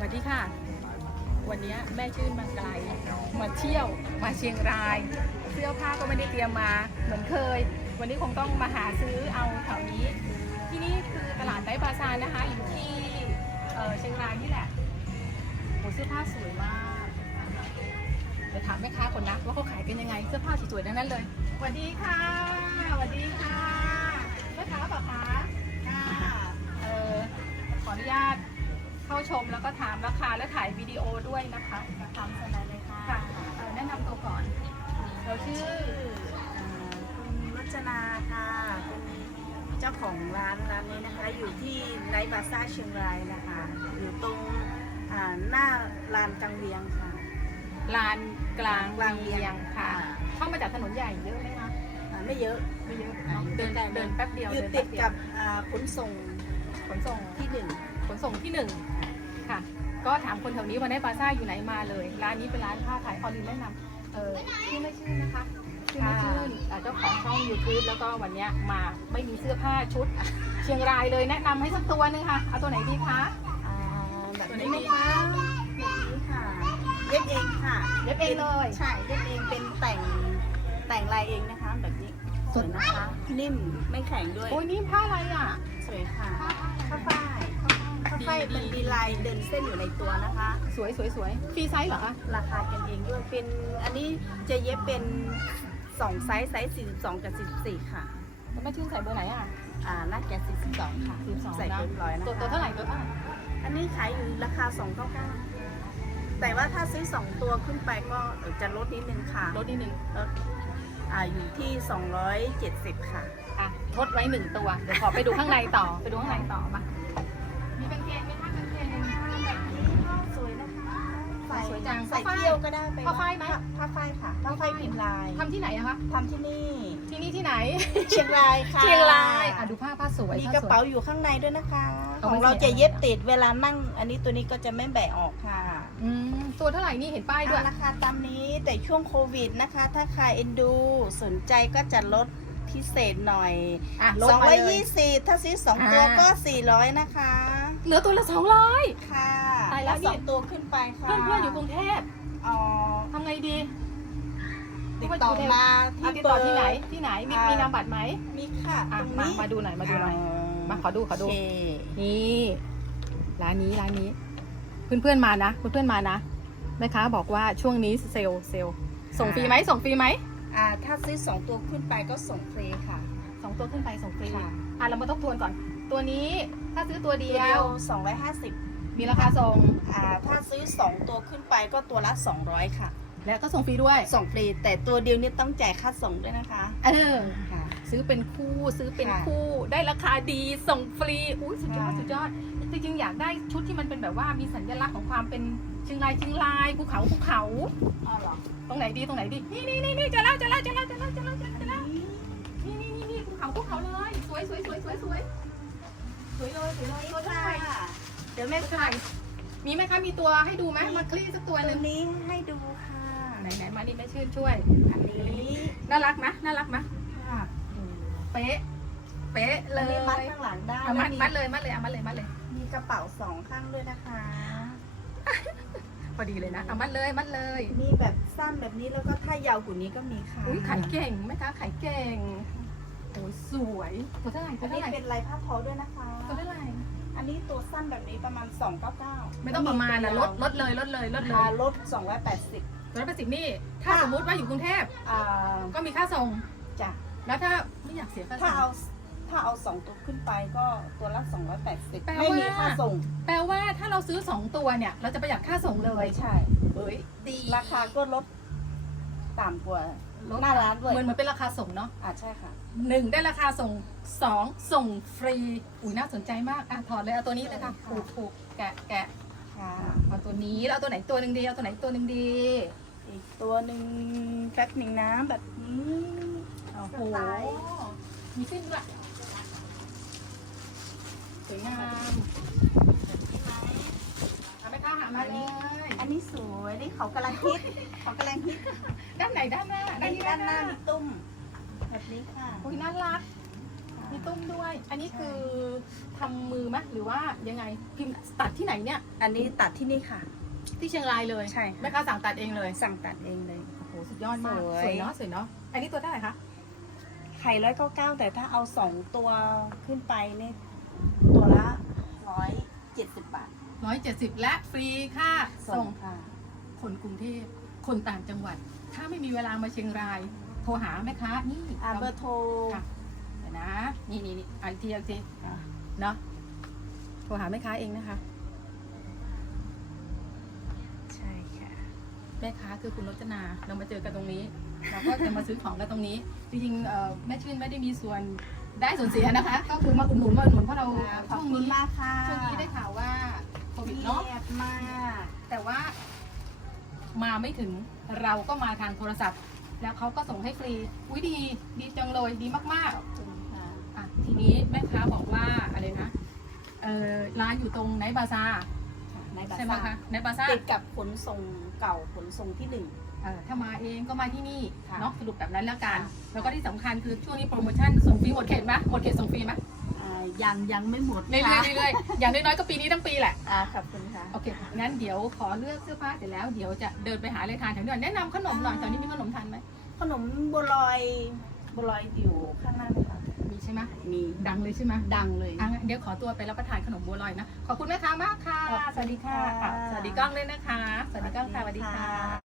สวัสดีค่ะ วันนี้แม่ชื่นมาไกล มาเที่ยวมาเชียงราย เสื้อผ้าก็ไม่ได้เตรียมมาเหมือนเคย วันนี้คงต้องมาหาซื้อเอาแถวนี้ ที่นี่คือตลาดไนท์บาซาร์นะคะ อยู่ที่เเชียงรายนี่แหละโหเสื้อผ้าสวยมากเดี๋ยวถามแม่ค้าคนนะว่าเขาขายกันยังไง เสื้อผ้าสวยๆทั้งนั้นเลยสวัสดีค่ะสวัสดีค่ะแม่ค้าเปล่าคะคะ ชมแล้วก็ถามราคาและถ่ายวิดีโอด้วยนะคะทำเสนอเลยค่ะค่ะเอ่อแนะนำตัวก่อน เราชื่ออ่าคุณวัจนาค่ะเป็นเจ้าของร้านร้านนี้นะคะ อยู่ที่ไนท์บาซ่าเชียงรายนะคะ อยู่ตรงอ่าหน้าลานกังเวียงค่ะ ลานกลางกลางเวีเวียงยงค่ะ เข้ามาจากถนนใหญ่เยอะไหมคะอ่าไม่เยอะไม่เยอะอ่าเนอะเดินได้เดินแป๊บเดียวอยู่เนติดแป๊เยวกับอ่าขนส่งขนส่งที่หนึ่งขนส่งที่หนึ่ง ค่ะ ก็ถามคนแถวนี้วันนี้ปาซ่าอยู่ไหนมาเลย ร้านนี้เป็นร้านผ้าขายออรินแนะนำเออชื่อไม่ชื่อนะคะชื่อไม่ชื่นเอ่อเจ้าของช่อง YouTube แล้วก็วันเนี้ยมาไม่มีเสื้อผ้าชุด เชียงรายเลยแนะนำให้สักตัวหนึงค่ะ เอาตัวไหนดีคะอ่าแบบนี้ไหมคะแบบนี้ค่ะ เย็บเองค่ะ เย็บเองเลย ใช่ เย็บเองเป็นแต่งแต่งลายเองนะคะแบบนี้สวยนะคะ นิ่มไม่แข็งด้วย โอ้ยนี่ผ้าอะไรอะ สวยค่ะผ้าฝ้าย ผ้าฝ้ายมันมีลายเดินเส้นอยู่ในตัวนะคะ สวยสวยสวยฟรีไซส์เหรอคะราคากันเองด้วยเป็นอันนี้จะเย็บเป็น2ไซส์ไซส์42 กับ 44 ค่ะ แล้วแม่ชื่นใส่เบอร์ไหนอะอ่าน่าแก่42 ค่ะ42ใส่นะเรียบร้อยนะคะ ตัวตัวเท่าไหร่ตัวเท่าไหร่อันนี้ขายอยู่ราคา 299 แต่ว่าถ้าซื้อ 2 ตัวขึ้นไปก็เอ่อจะลดนิดนึงค่ะลดนิดนึงลดอ่าอยู่ที่ 270 ค่ะ อะทดไว้หนึ่งตัวเดี๋ยวขอไปดูข้างในต่อไปดูข้างในต่อมา ใส่สวยจังใส่ผ้าฝ้ายเที่ยวก็ได้ไปผ้าฝ้ายไหมผ้าฝ้ายค่ะผ้าฝ้ายพิมพ์ลายทำที่ไหนอะคะทำที่นี่ ที่นี่ที่ไหน เชียงรายค่ะเชียงรายอะดูผ้าผ้าสวยมีผ้กระสวยเป๋าอยู่ข้างในด้วยนะคะเอาขไว้องเราใส่จะเย็บติดเวลานั่ง อันนี้ตัวนี้ก็จะไม่แบะออกค่ะอืมตัวเท่าไหร่นี่เห็นป้ายด้วยราคาตามนี้แต่ช่วงโควิดนะคะ ถ้าใครเอ็นดูสนใจก็จะลดพิเศษหน่อยอะลดมาเลย220ถ้าซื้อ2ตัวอ่าก็400นะคะ เหลือตัวละสองร้อยค่ะตาย แล้วสนี่องตัวขึ้นไปค่ะเพื่อนๆอยู่กรุงเทพอ๋อทำไงดีติดต่อมาอะที่ติดเบต่ออร์ที่ไหนที่ไหนมีอ่ามีมีนามบัตรไหมมีค่ะอะตรงมานี้มาดูหน่อยมาดูหน่อย มาขอดูขอดู โเคนี่ร้านนี้ร้านนี้ เพื่อนๆมานะเพื่อนๆมานะแม่ค้าบอกว่าช่วงนี้เซลล์เซลล์ส่งฟรีไหมส่งฟรีไหมอ่าถ้าซื้อ2ตัวขึ้นไปก็ส่งฟรีค่ะสองตัวขึ้นไปส่งฟรีค่ะอะเรามาทบทวนก่อน ตัวนี้ถ้าซื้อตัวเดีตัวยเดียวว 250 มีราคาส่งอ่าถ้าซื้อ 2 ตัวขึ้นไปก็ตัวละ 200 ค่ะ และก็ส่งฟรีด้วย ส่งฟรี แต่ตัวเดียวนี่ต้องจ่ายค่าส่งด้วยนะคะเออค่ะ ซื้อเป็นคู่ซื้อเป็นค่ะคู่ได้ราคาดีส่งฟรีอุ้ยสุดยอดค่ะสุดยอดจริงๆอยากได้ชุดที่มันเป็นแบบว่ามีสัญลักษณ์ของความเป็นเชียงรายเชียงรายภูเขาภูเขาอ๋อเหรอตรงไหนดีตรงไหนดีนี่นี่นี่นี่เจะแล้วเจะแล้วเจะแล้วเจะแล้วเจะแล้วเจะแล้วเจะแล้วนี่นี่นี่นี่ภูเขาภูเขาเลยสวยสวยสวยสวยสวยสวยเลยสวยเลยตัวเท่าไหร่เดี๋ยวแม่ตัวเท่าไหร่มีไหมคะมีตัวให้ดูไหมมาคลี่สักตัวหตันึ่วงนี้ให้ดูค่ะ ไหนไหนมานี่แม่ชื่นช่วย อันนี้น่ารักนะน่ารักนะค่ะเป๊ะ เป๊ะเลอันยนี้มัดข้างหลังได้เอามัดแล้วมัดเลยมัดเลยเอามัดเลยมัดเลย มีกระเป๋าสองข้างด้วยนะคะ พอดีเลยนะเอามัดเลยมัดเลย มีแบบสั้นแบบนี้แล้วก็ถ้ายาวกว่านี้ก็มีค่ะอุ้ยขายเก่งไหมคะขายเก่งโอ้ยสวยตัวเท่าไหร่ตัอัวนเท่านี้ไหร่เป็นลายผ้าทอด้วยนะคะ ตัวเท่าไหร่ อันนี้ตัวสั้นแบบนี้ประมาณ 299ไม่ต้องประมาณนะลดลดเลยลดเลยลดเลอ่ายลด280ร้อยแปดสิบนี่ ถ้าสมมติว่าอยู่กรุงเทพอ่าก็มีค่าส่งจ้ะแล้วถ้าไม่อยากเสียค่าถ้าส่งเอาถ้าเอา2ตัวขึ้นไปก็ตัวละ280แปลว่าไม่มีค่าส่งแปลว่าถ้าเราซื้อสองตัวเนี่ย เราจะประหยัดค่าส่งเลย ใช่ เอ้ยดี ราคาก็ลดต่ำกว่า ลดหน้าร้านด้วย เหมือนเหมือนเป็นราคาส่งเนาะอ่าใช่ค่ะ หนึ่งได้ราคาส่งสองส่งฟรีอุ้ยน่าสนใจมากอะถอดเลยเอาตัวนี้เลยค่ะผูกผูกแกะแกะค่ะ เอาตัวนี้แล้วเอาตัวไหนตัวหนึ่งดีเอาตัวไหนตัวหนึ่งดี อีกตัวหนึ่งแป๊บหนึ่งนะแบบนี้โอ้โหสไตล์มีสิ้นด้วยสวยงามเอาไหมคะหามาเลยอั นนี้สวยนี่เขากำลังฮิตเขากำลังฮิตด้านไหนด้านหน้าด้านนี้ด้านหน้ามีตุ้ม แบบนี้ค่ะอุ้ยน่ารักค่ะมีตุ้มด้วย อันนี้คือทำมือไหมหรือว่ายังไงพิมพ์ตัดที่ไหนเนี่ย อันนี้ตัดที่นี่ค่ะ ที่เชียงรายเลยใช่ค่ะ แม่ค้าสั่งตัดเองเลยสั่งตัดเองเลย โอ้โหสุดยอดมากสวย สวยเนาะสวยเนาะอันนี้ตัวเท่าไหร่คะไข่ร้อยเก้าเก้าแต่ถ้าเอาสองตัวขึ้นไปเนี่ยตัวละร้อยเจ็ดสิบบาท ร้อยเจ็ดสิบและฟรีค่าส่ส่งงค่ะ คนกรุงเทพ คนต่างจังหวัด ถ้าไม่มีเวลามาเชียงราย โทรหาแม่ค้านี่อ่าเบอร์โทรค่ะเดี๋ยวนะ นี่นี่นี่เอันทีเอันทีอ่าเนาะโทรหาแม่ค้าเองนะคะ ใช่ค่ะ แม่ค้าคือคุณรจนา เรามาเจอกันตรงนี้ เราก็จะมาซื้อของกันตรงนี้ จริงๆเอ่อแม่ชื่นไม่ได้มีส่วนได้ส่วนเสียนะคะ ก็คือมาอุดหนุนมาอุดหนุนเพราะเราขอบช่วงคุณนี้มากค่ะ ช่วงนี้ได้ข่าวว่าโควิดเงีเนาะยบมาก แต่ว่ามาไม่ถึงเราก็มาทางโทรศัพท์ แล้วเขาก็ส่งให้ฟรี อุ้ยดี ดีจังเลยดีมากขอบคุณค่ะๆอะทีนี้แม่ค้าบอกว่าอะไรนะเออร้านอยู่ตรงไนท์บาซาร์ในบัตใช่ไหมซ่าคะไนท์บาซาร์ติดกับขนส่งเก่าขนส่งที่หนึ่ง เออถ้ามาเองก็มาที่นี่ค่ะเนาะสรุปแบบนั้นแล้วกัน ค่ะ แล้วก็ที่สำคัญคือช่วงนี้โปรโมชั่นส่งฟรีหมดเขตไหมหมดเขตส่งฟรีไหมอ่า ยังยังไม่หมดเรื่อยค่ะๆเรื่อยๆอย่างน้อยๆก็ปีนี้ทั้งปีแหละ อ่าขอบคุณค่ะ โอเค งั้นเดี๋ยวขอเลือกเสื้อผ้าเสร็จแล้วเดี๋ยวจะเดินไปหาอะไรทานแถวนี้หน่อยแนะนำขนมหน่อยแถวนี้มีขนมทานไหม ขนมบัวลอยบัวลอยอยู่ข้างหน้านะคะมีใช่ไหมมีดังเลยใช่ไหมดังเลยอะงั้นเดี๋ยวขอตัวไปรับประทานขนมบัวลอยนะ ขอบคุณแม่ค้ามากค่ะขอบคุณสวัสดีค่ะค่ะอะ สวัสดีกล้องด้วยนะคะ สวัสดีกล้องค่ะ สวัสดีค่ะ